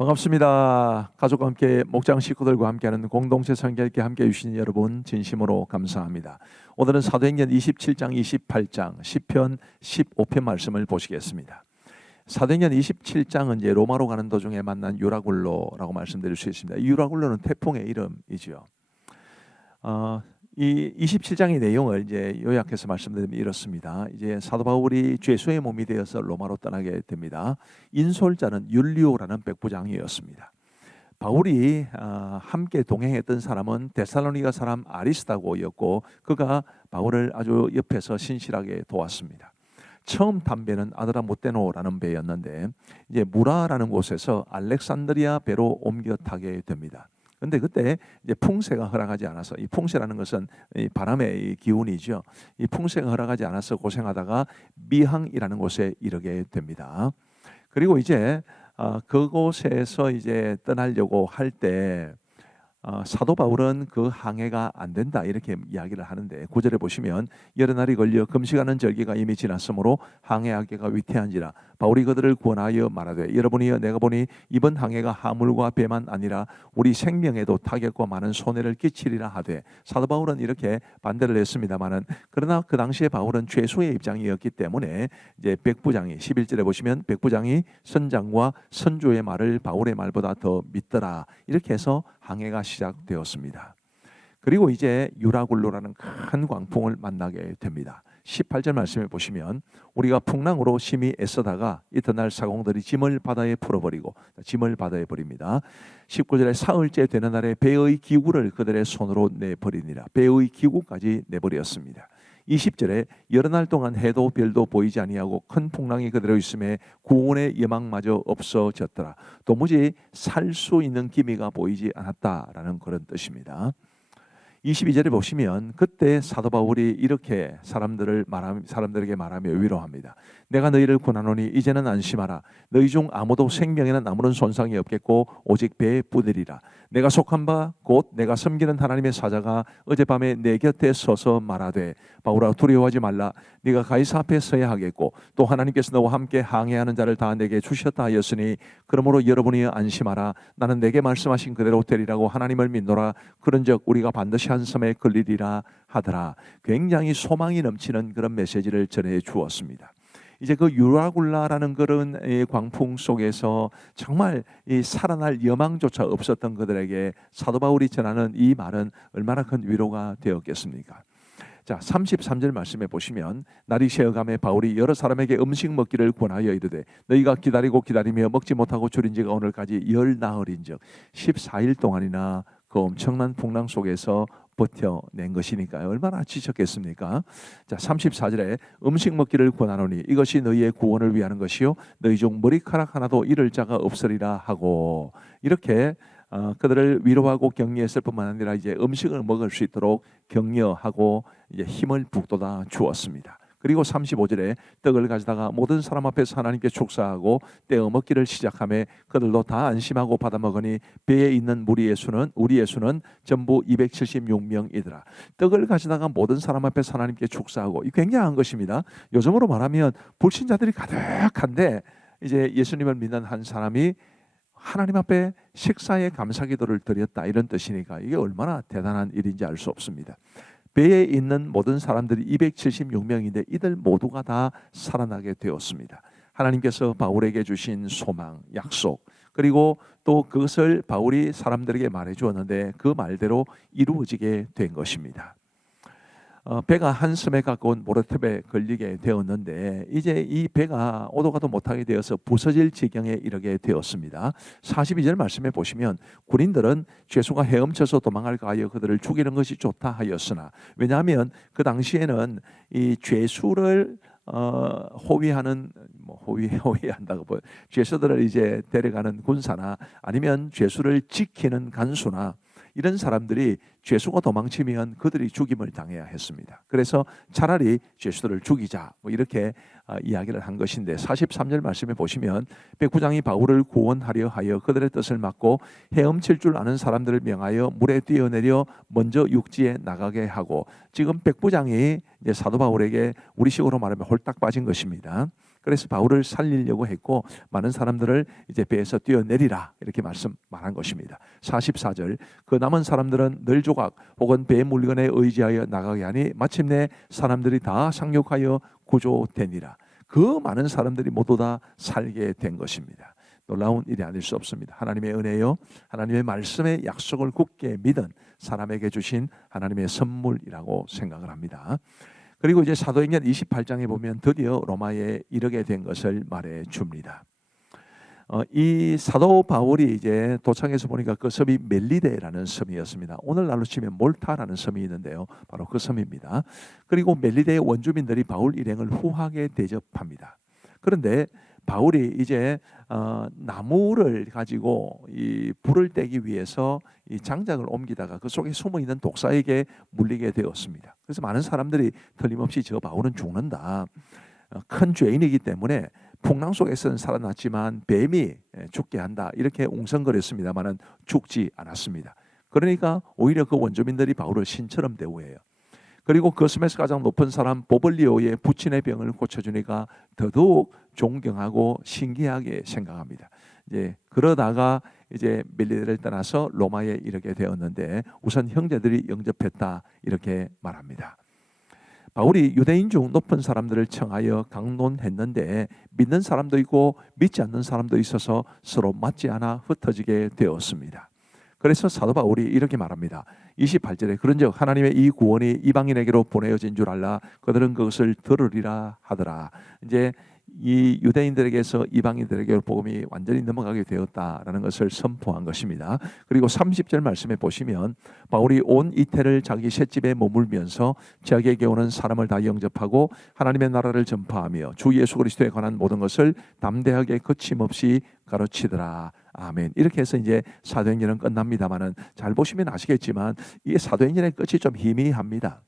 반갑습니다. 가족과 함께 목장 식구들과 함께하는 공동체 성결께 함께 해주신 여러분 진심으로 감사합니다. 오늘은 사도행전 27장, 28장, 10편, 15편 말씀을 보시겠습니다. 사도행전 27장은 이제 로마로 가는 도중에 만난 유라굴로라고 말씀드릴 수 있습니다. 이 유라굴로는 태풍의 이름이죠. 이 27장의 내용을 이제 요약해서 말씀드리면 이렇습니다. 이제 사도 바울이 죄수의 몸이 되어서 로마로 떠나게 됩니다. 인솔자는 율리오라는 백부장이었습니다. 바울이 함께 동행했던 사람은 데살로니가 사람 아리스다고였고 그가 바울을 아주 옆에서 신실하게 도왔습니다. 처음 담배는 아드라모테노라는 배였는데 이제 무라라는 곳에서 알렉산드리아 배로 옮겨 타게 됩니다. 근데 그때 이제 풍세가 허락하지 않아서, 이 풍세라는 것은 이 바람의 기운이죠. 이 풍세가 허락하지 않아서 고생하다가 미항이라는 곳에 이르게 됩니다. 그리고 이제 그곳에서 이제 떠나려고 할 때 사도 바울은 그 항해가 안 된다 이렇게 이야기를 하는데 9절에 보시면 여러 날이 걸려 금식하는 절기가 이미 지났으므로 항해하기가 위태한지라 바울이 그들을 권하여 말하되 여러분이여 내가 보니 이번 항해가 하물과 배만 아니라 우리 생명에도 타격과 많은 손해를 끼치리라 하되, 사도 바울은 이렇게 반대를 했습니다마는 그러나 그 당시에 바울은 죄수의 입장이었기 때문에 이제 백부장이 11절에 보시면 백부장이 선장과 선조의 말을 바울의 말보다 더 믿더라 이렇게 해서 항해가 시작되었습니다. 그리고 이제 유라굴로라는 큰 광풍을 만나게 됩니다. 18절 말씀해 보시면 우리가 풍랑으로 심히 애쓰다가 이튿날 사공들이 짐을 바다에 풀어버리고, 짐을 바다에 버립니다. 19절에 사흘째 되는 날에 배의 기구를 그들의 손으로 내버리니라. 배의 기구까지 내버렸습니다. 20절에 여러 날 동안 해도 별도 보이지 아니하고 큰 풍랑이 그대로 있음에 구원의 여망마저 없어졌더라. 도무지 살 수 있는 기미가 보이지 않았다라는 그런 뜻입니다. 22절에 보시면 그때 사도 바울이 이렇게 사람들에게 말하며 위로합니다. 내가 너희를 권하노니 이제는 안심하라. 너희 중 아무도 생명에는 아무런 손상이 없겠고 오직 배에 뿌리리라. 내가 속한 바 곧 내가 섬기는 하나님의 사자가 어젯밤에 내 곁에 서서 말하되 바울아 두려워하지 말라. 네가 가이사 앞에 서야 하겠고 또 하나님께서 너와 함께 항해하는 자를 다 내게 주셨다 하였으니 그러므로 여러분이 안심하라. 나는 내게 말씀하신 그대로 되리라고 하나님을 믿노라. 그런즉 우리가 반드시 한 섬에 걸리리라 하더라. 굉장히 소망이 넘치는 그런 메시지를 전해 주었습니다. 이제 그 유라굴라라는 그런 광풍 속에서 정말 이 살아날 여망조차 없었던 그들에게 사도 바울이 전하는 이 말은 얼마나 큰 위로가 되었겠습니까? 자, 33절 말씀해 보시면 날이 새어가매 바울이 여러 사람에게 음식 먹기를 권하여 이르되 너희가 기다리고 기다리며 먹지 못하고 줄인 지가 오늘까지 열 나흘인즉 14일 동안이나 그 엄청난 풍랑 속에서 버텨낸 것이니까요. 얼마나 지쳤겠습니까? 자, 34절에 음식 먹기를 권하노니 이것이 너희의 구원을 위하는 것이요 너희 중 머리카락 하나도 잃을 자가 없으리라 하고, 이렇게 그들을 위로하고 격려했을 뿐만 아니라 이제 음식을 먹을 수 있도록 격려하고 이제 힘을 북돋아 주었습니다. 그리고 35절에 떡을 가져다가 모든 사람 앞에서 하나님께 축사하고 떼어 먹기를 시작하며 그들도 다 안심하고 받아 먹으니 배에 있는 우리의 수는 전부 276명이더라. 떡을 가져다가 모든 사람 앞에서 하나님께 축사하고, 이 굉장한 것입니다. 요즘으로 말하면 불신자들이 가득한데 이제 예수님을 믿는 한 사람이 하나님 앞에 식사에 감사기도를 드렸다 이런 뜻이니까 이게 얼마나 대단한 일인지 알 수 없습니다. 배에 있는 모든 사람들이 276명인데 이들 모두가 다 살아나게 되었습니다. 하나님께서 바울에게 주신 소망, 약속, 그리고 또 그것을 바울이 사람들에게 말해 주었는데 그 말대로 이루어지게 된 것입니다. 배가 한 섬에 가까운 모르텝에 걸리게 되었는데 이제 이 배가 오도 가도 못하게 되어서 부서질 지경에 이르게 되었습니다. 42절 말씀해 보시면 군인들은 죄수가 헤엄쳐서 도망할까 하여 그들을 죽이는 것이 좋다 하였으나, 왜냐하면 그 당시에는 이 죄수를 호위하는 호위한다고 죄수들을 이제 데려가는 군사나 아니면 죄수를 지키는 간수나 이런 사람들이 죄수가 도망치면 그들이 죽임을 당해야 했습니다. 그래서 차라리 죄수들을 죽이자 이렇게 이야기를 한 것인데 43절 말씀에 보시면 백부장이 바울을 구원하려 하여 그들의 뜻을 막고 헤엄칠 줄 아는 사람들을 명하여 물에 뛰어내려 먼저 육지에 나가게 하고, 지금 백부장이 이제 사도 바울에게 우리식으로 말하면 홀딱 빠진 것입니다. 그래서 바울을 살리려고 했고 많은 사람들을 이제 배에서 뛰어내리라 이렇게 말한 것입니다. 44절 그 남은 사람들은 늘 조각 혹은 배의 물건에 의지하여 나가게 하니 마침내 사람들이 다 상륙하여 구조되니라. 그 많은 사람들이 모두 다 살게 된 것입니다. 놀라운 일이 아닐 수 없습니다. 하나님의 은혜요, 하나님의 말씀의 약속을 굳게 믿은 사람에게 주신 하나님의 선물이라고 생각을 합니다. 그리고 이제 사도행전 28장에 보면 드디어 로마에 이르게 된 것을 말해 줍니다. 이 사도 바울이 이제 도착해서 보니까 그 섬이 멜리데라는 섬이었습니다. 오늘날로 치면 몰타라는 섬이 있는데요, 바로 그 섬입니다. 그리고 멜리데의 원주민들이 바울 일행을 후하게 대접합니다. 그런데 바울이 이제 나무를 가지고 이 불을 떼기 위해서 이 장작을 옮기다가 그 속에 숨어 있는 독사에게 물리게 되었습니다. 그래서 많은 사람들이 틀림없이 저 바울은 죽는다, 큰 죄인이기 때문에 풍랑 속에서는 살아났지만 뱀이 죽게 한다, 이렇게 웅성거렸습니다만은 죽지 않았습니다. 그러니까 오히려 그 원주민들이 바울을 신처럼 대우해요. 그리고 그 섬에서 가장 높은 사람 보블리오의 부친의 병을 고쳐주니까 더더욱 존경하고 신기하게 생각합니다. 이제 그러다가 이제 멜리데를 떠나서 로마에 이르게 되었는데 우선 형제들이 영접했다, 이렇게 말합니다. 바울이 유대인 중 높은 사람들을 청하여 강론했는데 믿는 사람도 있고 믿지 않는 사람도 있어서 서로 맞지 않아 흩어지게 되었습니다. 그래서 사도 바울이 이렇게 말합니다. 28절에 그런즉 하나님의 이 구원이 이방인에게로 보내어진 줄 알라 그들은 그것을 들으리라 하더라. 이제 이 유대인들에게서 이방인들에게 복음이 완전히 넘어가게 되었다라는 것을 선포한 것입니다. 그리고 30절 말씀에 보시면 바울이 온 이태를 자기 셋집에 머물면서 자기에게 오는 사람을 다 영접하고 하나님의 나라를 전파하며 주 예수 그리스도에 관한 모든 것을 담대하게 거침없이 가르치더라. 아멘. 이렇게 해서 이제 사도행전은 끝납니다만은 잘 보시면 아시겠지만 이 사도행전의 끝이 좀 희미합니다.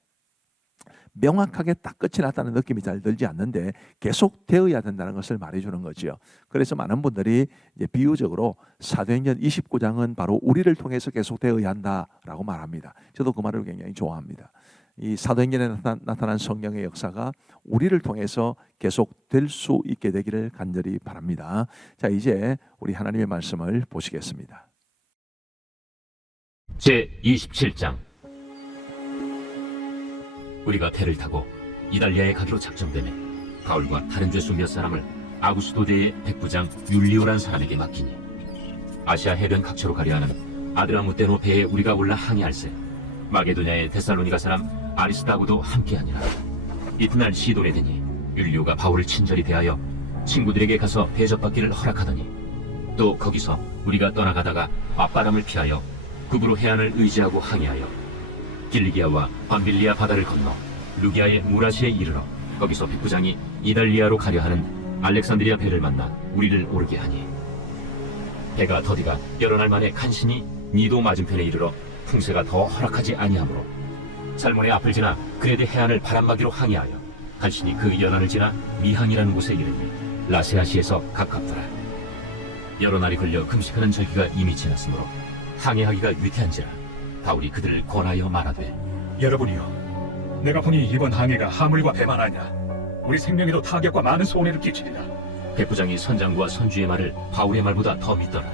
명확하게 딱 끝이 났다는 느낌이 잘 들지 않는데 계속 되어야 된다는 것을 말해주는 거죠. 그래서 많은 분들이 이제 비유적으로 사도행전 29장은 바로 우리를 통해서 계속 되어야 한다라고 말합니다. 저도 그 말을 굉장히 좋아합니다. 이 사도행전에 나타난 성령의 역사가 우리를 통해서 계속 될 수 있게 되기를 간절히 바랍니다. 자, 이제 우리 하나님의 말씀을 보시겠습니다. 제27장 우리가 배를 타고 이달리아에 가기로 작정되매 바울과 다른 죄수 몇 사람을 아구스도대의 백부장 율리오라는 사람에게 맡기니 아시아 해변 각처로 가려 하는 아드라무테노 배에 우리가 올라 항해할세 마게도냐의 데살로니가 사람 아리스다고도 함께하니라. 이튿날 시돈에 되니 율리오가 바울을 친절히 대하여 친구들에게 가서 대접받기를 허락하더니 또 거기서 우리가 떠나가다가 앞바람을 피하여 북으로 해안을 의지하고 항해하여 길리기아와 밤빌리아 바다를 건너 루기아의 무라시에 이르러 거기서 백부장이 이달리아로 가려 하는 알렉산드리아 배를 만나 우리를 오르게 하니 배가 더디가 여러 날 만에 간신히 니도 맞은편에 이르러 풍세가 더 허락하지 아니하므로 살몬의 앞을 지나 그레데 해안을 바람막이로 항해하여 간신히 그 연안을 지나 미항이라는 곳에 이르니 라세아시에서 가깝더라. 여러 날이 걸려 금식하는 절기가 이미 지났으므로 항해하기가 위태한지라 바울이 그들을 권하여 말하되 여러분이여, 내가 보니 이번 항해가 하물과 배만 아니라 우리 생명에도 타격과 많은 손해를 끼치리라. 백부장이 선장과 선주의 말을 바울의 말보다 더 믿더라.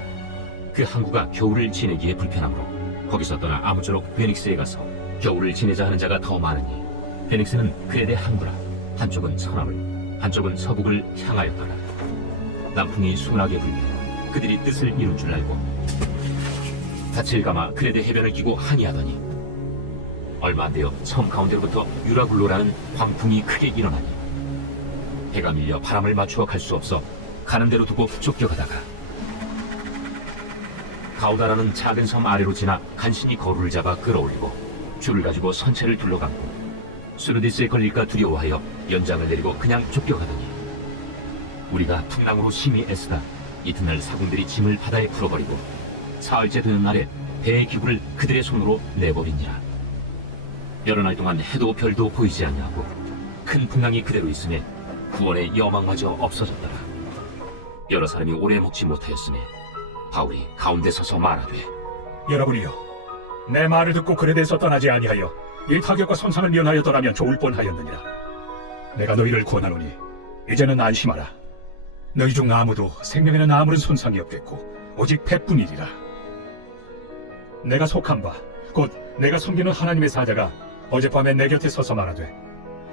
그 항구가 겨울을 지내기에 불편하므로 거기서 떠나 아무쪼록 베닉스에 가서 겨울을 지내자 하는 자가 더 많으니 베닉스는 그레데 항구라. 한쪽은 서남을 한쪽은 서북을 향하였더라. 남풍이 순하게 불며 그들이 뜻을 이룰 줄 알고 닻을 감아 그레데 해변을 끼고 항해하더니 얼마 안 되어 섬 가운데로부터 유라굴로라는 광풍이 크게 일어나니 배가 밀려 바람을 맞추어 갈 수 없어 가는 대로 두고 쫓겨가다가 가우다라는 작은 섬 아래로 지나 간신히 거루를 잡아 끌어올리고 줄을 가지고 선체를 둘러감고 수르디스에 걸릴까 두려워하여 연장을 내리고 그냥 쫓겨가더니 우리가 풍랑으로 심히 애쓰다 이튿날 사군들이 짐을 바다에 풀어버리고 사흘째 되는 날에 배의 기구를 그들의 손으로 내버리니라. 여러 날 동안 해도 별도 보이지 아니하고 큰 풍랑이 그대로 있음에 구원의 여망마저 없어졌더라. 여러 사람이 오래 먹지 못하였으니 바울이 가운데 서서 말하되 여러분이여, 내 말을 듣고 그레데에서 떠나지 아니하여 이 타격과 손상을 면하였더라면 좋을 뻔하였느니라. 내가 너희를 권하노니 이제는 안심하라. 너희 중 아무도 생명에는 아무런 손상이 없겠고 오직 배뿐이리라. 내가 속한 바 곧 내가 섬기는 하나님의 사자가 어젯밤에 내 곁에 서서 말하되,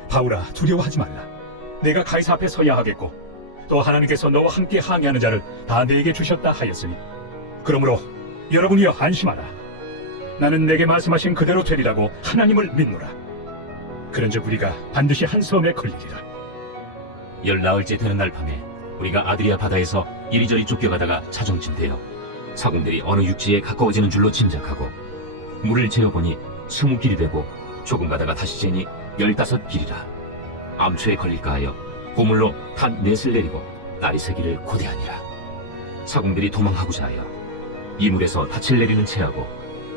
바울아, 두려워하지 말라. 내가 가이사 앞에 서야 하겠고 또 하나님께서 너와 함께 항해하는 자를 다 내게 주셨다 하였으니, 그러므로 여러분이여 안심하라. 나는 내게 말씀하신 그대로 되리라고 하나님을 믿노라. 그런즉 우리가 반드시 한 섬에 걸리리라. 10나흘째 되는 날 밤에 우리가 아드리아 바다에서 이리저리 쫓겨가다가 자정쯤 되어 사공들이 어느 육지에 가까워지는 줄로 짐작하고 물을 재어보니 20길이 되고 조금 가다가 다시 재니 15길이라. 암초에 걸릴까 하여 고물로 단 넷을 내리고 날이 새기를 고대하니라. 사공들이 도망하고자 하여 이물에서 닻을 내리는 채하고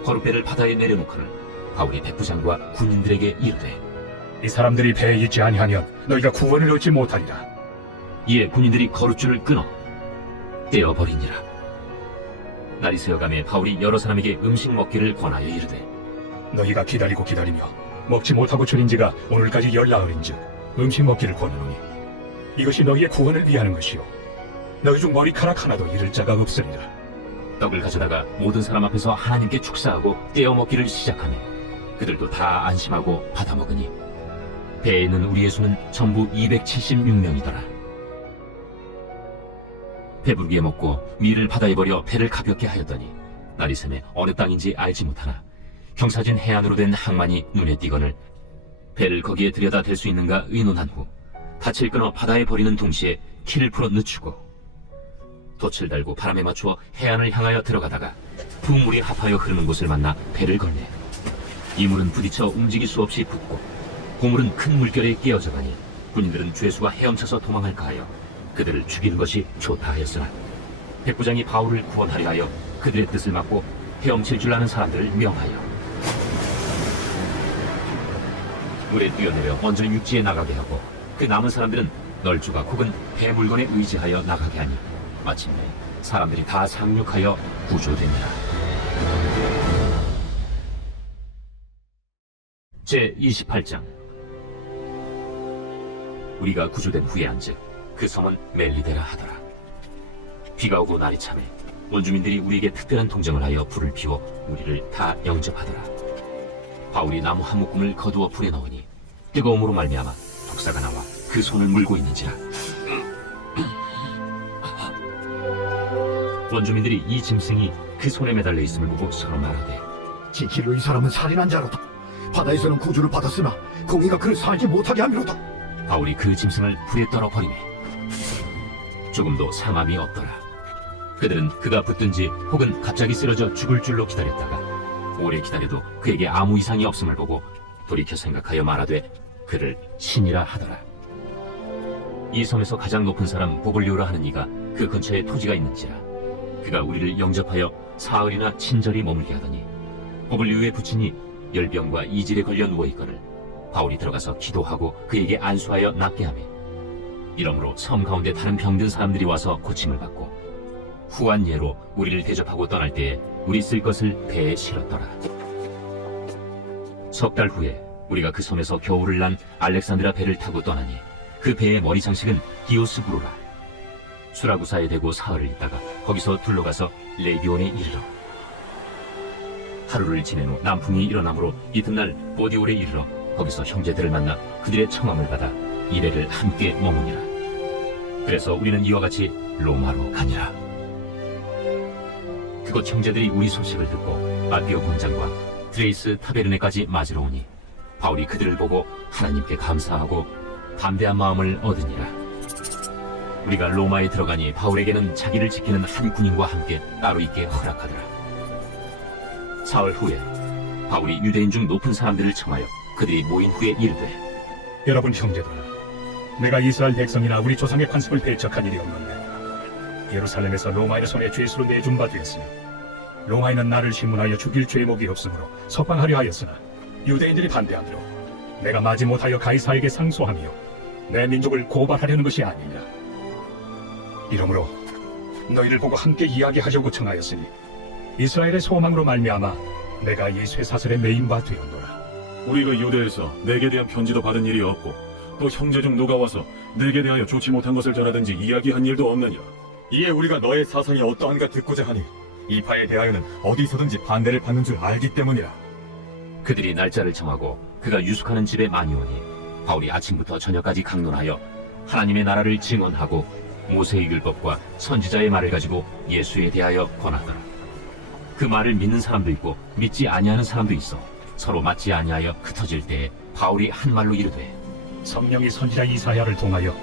거룻배를 바다에 내려놓거늘 바울이 백부장과 군인들에게 이르되, 이 사람들이 배에 있지 아니하면 너희가 구원을 얻지 못하리라. 이에 군인들이 거룻줄을 끊어 떼어버리니라. 날이 새어가매 바울이 여러 사람에게 음식 먹기를 권하여 이르되, 너희가 기다리고 기다리며 먹지 못하고 줄인 지가 오늘까지 10나흘인즉 음식 먹기를 권하노니 이것이 너희의 구원을 위하는 것이요 너희 중 머리카락 하나도 잃을 자가 없으리라. 떡을 가져다가 모든 사람 앞에서 하나님께 축사하고 떼어 먹기를 시작하며 그들도 다 안심하고 받아 먹으니 배에 있는 우리의 수는 전부 276명이더라. 배부르게 먹고 밀을 바다에 버려 배를 가볍게 하였더니 날이 새매 어느 땅인지 알지 못하나 경사진 해안으로 된 항만이 눈에 띄거늘 배를 거기에 들여다 댈 수 있는가 의논한 후 닻을 끊어 바다에 버리는 동시에 키를 풀어 늦추고 돛을 달고 바람에 맞추어 해안을 향하여 들어가다가 부물이 합하여 흐르는 곳을 만나 배를 걸매 이물은 부딪혀 움직일 수 없이 붙고 고물은 큰 물결에 깨어져 가니 군인들은 죄수가 헤엄쳐서 도망할까 하여 그들을 죽이는 것이 좋다 하였으나 백부장이 바울을 구원하려 하여 그들의 뜻을 막고 헤엄칠 줄 아는 사람들을 명하여 물에 뛰어내려 먼저 육지에 나가게 하고 그 남은 사람들은 널주가 혹은 배 물건에 의지하여 나가게 하니 마침내 사람들이 다 상륙하여 구조되니라. 제28장. 우리가 구조된 후에 한즉 그 섬은 멜리데라 하더라. 비가 오고 날이 차매 원주민들이 우리에게 특별한 동정을 하여 불을 피워 우리를 다 영접하더라. 바울이 나무 한 묶음을 거두어 불에 넣으니 뜨거움으로 말미암아 독사가 나와 그 손을 물고 있는지라. 원주민들이 이 짐승이 그 손에 매달려 있음을 보고 서로 말하되, 진실로 이 사람은 살인한 자로다. 바다에서는 구주를 받았으나 공의가 그를 살지 못하게 함이로다. 바울이 그 짐승을 불에 떨어 버리매 조금도 상함이 없더라. 그들은 그가 붙든지 혹은 갑자기 쓰러져 죽을 줄로 기다렸다가 오래 기다려도 그에게 아무 이상이 없음을 보고 돌이켜 생각하여 말하되 그를 신이라 하더라. 이 섬에서 가장 높은 사람 보블리오라 하는 이가 그 근처에 토지가 있는지라. 그가 우리를 영접하여 사흘이나 친절히 머물게 하더니 보블리오의 부친이 열병과 이질에 걸려 누워있거늘 바울이 들어가서 기도하고 그에게 안수하여 낫게 하며 이러므로 섬 가운데 다른 병든 사람들이 와서 고침을 받고 후한 예로 우리를 대접하고 떠날 때에 우리 쓸 것을 배에 실었더라. 석 달 후에 우리가 그 섬에서 겨울을 난 알렉산드라 배를 타고 떠나니 그 배의 머리 장식은 디오스부로라. 수라구사에 대고 사흘을 있다가 거기서 둘러가서 레기온에 이르러 하루를 지낸 후 남풍이 일어나므로 이튿날 보디올에 이르러 거기서 형제들을 만나 그들의 청함을 받아 이래를 함께 머무니라. 그래서 우리는 이와 같이 로마로 가니라. 그곳 형제들이 우리 소식을 듣고 아비오 공장과 드레이스 타베르네까지 맞으러 오니 바울이 그들을 보고 하나님께 감사하고 담대한 마음을 얻으니라. 우리가 로마에 들어가니 바울에게는 자기를 지키는 한 군인과 함께 따로 있게 허락하더라. 사흘 후에 바울이 유대인 중 높은 사람들을 청하여 그들이 모인 후에 이르되, 여러분 형제들아, 내가 이스라엘 백성이나 우리 조상의 관습을 배척한 일이 없는데 예루살렘에서 로마인의 손에 죄수로 내준 바 되었으니 로마인은 나를 신문하여 죽일 죄목이 없으므로 석방하려 하였으나 유대인들이 반대하므로 내가 마지 못하여 가이사에게 상소하며 내 민족을 고발하려는 것이 아니냐. 이러므로 너희를 보고 함께 이야기하려고 청하였으니 이스라엘의 소망으로 말미암아 내가 이 쇠사슬에 매인 바 되었노라. 우리가 유대에서 내게 대한 편지도 받은 일이 없고 또 형제 중 누가 와서 내게 대하여 좋지 못한 것을 전하든지 이야기한 일도 없느니라. 이에 우리가 너의 사상이 어떠한가 듣고자 하니 이 바에 대하여는 어디서든지 반대를 받는 줄 알기 때문이라. 그들이 날짜를 정하고 그가 유숙하는 집에 많이 오니 바울이 아침부터 저녁까지 강론하여 하나님의 나라를 증언하고 모세의 율법과 선지자의 말을 가지고 예수에 대하여 권하더라. 그 말을 믿는 사람도 있고 믿지 아니하는 사람도 있어 서로 맞지 아니하여 흩어질 때에 바울이 한 말로 이르되 성령이 선지자 이사야를 통하여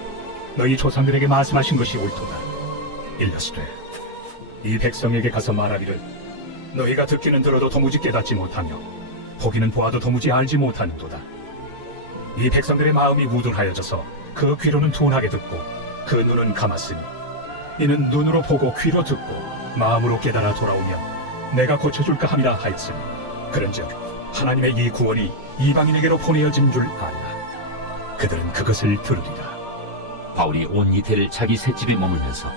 너희 조상들에게 말씀하신 것이 옳도다. 일러스되 이 백성에게 가서 말하기를 너희가 듣기는 들어도 도무지 깨닫지 못하며 보기는 보아도 도무지 알지 못하는도다. 이 백성들의 마음이 우둔하여져서 그 귀로는 둔하게 듣고 그 눈은 감았으니 이는 눈으로 보고 귀로 듣고 마음으로 깨달아 돌아오면 내가 고쳐줄까 함이라 하였으니 그런즉 하나님의 이 구원이 이방인에게로 보내어진 줄 아니라 그들은 그것을 들으리라. 바울이 온 이태를 자기 셋집에 머물면서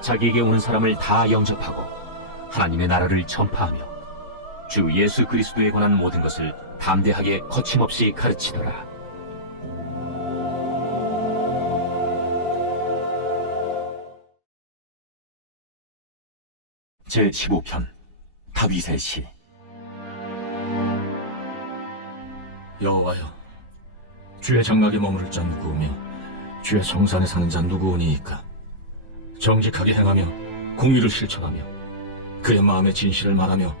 자기에게 오는 사람을 다 영접하고 하나님의 나라를 전파하며 주 예수 그리스도에 관한 모든 것을 담대하게 거침없이 가르치더라. 제15편 다윗의 시. 여호와여, 주의 장막에 머무를 자 누구오며 주의 성산에 사는 자 누구오니이까? 정직하게 행하며 공의를 실천하며 그의 마음의 진실을 말하며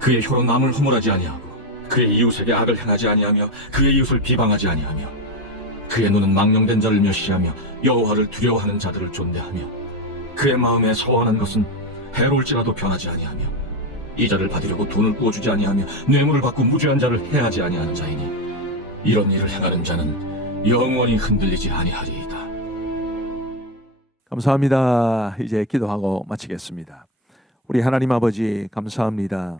그의 혀로 남을 허물하지 아니하고 그의 이웃에게 악을 행하지 아니하며 그의 이웃을 비방하지 아니하며 그의 눈은 망령된 자를 멸시하며 여호와를 두려워하는 자들을 존대하며 그의 마음에 서원한 것은 해로울지라도 변하지 아니하며 이자를 받으려고 돈을 구워주지 아니하며 뇌물을 받고 무죄한 자를 해하지 아니하는 자이니 이런 일을 행하는 자는 영원히 흔들리지 아니하리이다. 감사합니다. 이제 기도하고 마치겠습니다. 우리 하나님 아버지 감사합니다.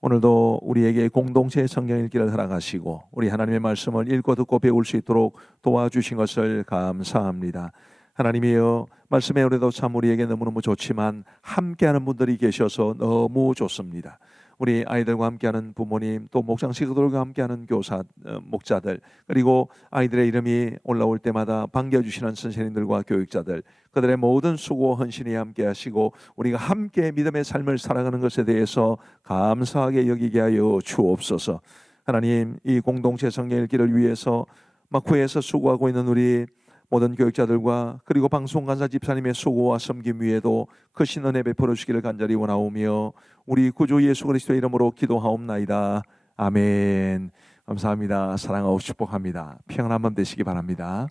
오늘도 우리에게 공동체 성경 읽기를 허락하시고 우리 하나님의 말씀을 읽고 듣고 배울 수 있도록 도와주신 것을 감사합니다. 하나님이여, 말씀에 오래도 참 우리에게 너무너무 좋지만 함께하는 분들이 계셔서 너무 좋습니다. 우리 아이들과 함께하는 부모님, 또 목장 식구들과 함께하는 교사, 목자들, 그리고 아이들의 이름이 올라올 때마다 반겨주시는 선생님들과 교육자들, 그들의 모든 수고 헌신이 함께하시고 우리가 함께 믿음의 삶을 살아가는 것에 대해서 감사하게 여기게 하여 주옵소서. 하나님, 이 공동체 성경 읽기를 위해서 마쿠에서 수고하고 있는 우리 모든 교육자들과 그리고 방송간사 집사님의 수고와 섬김 위에도 크신 은혜 베풀어 주기를 간절히 원하오며 우리 구주 예수 그리스도의 이름으로 기도하옵나이다. 아멘. 감사합니다. 사랑하고 축복합니다. 평안한 밤 되시기 바랍니다.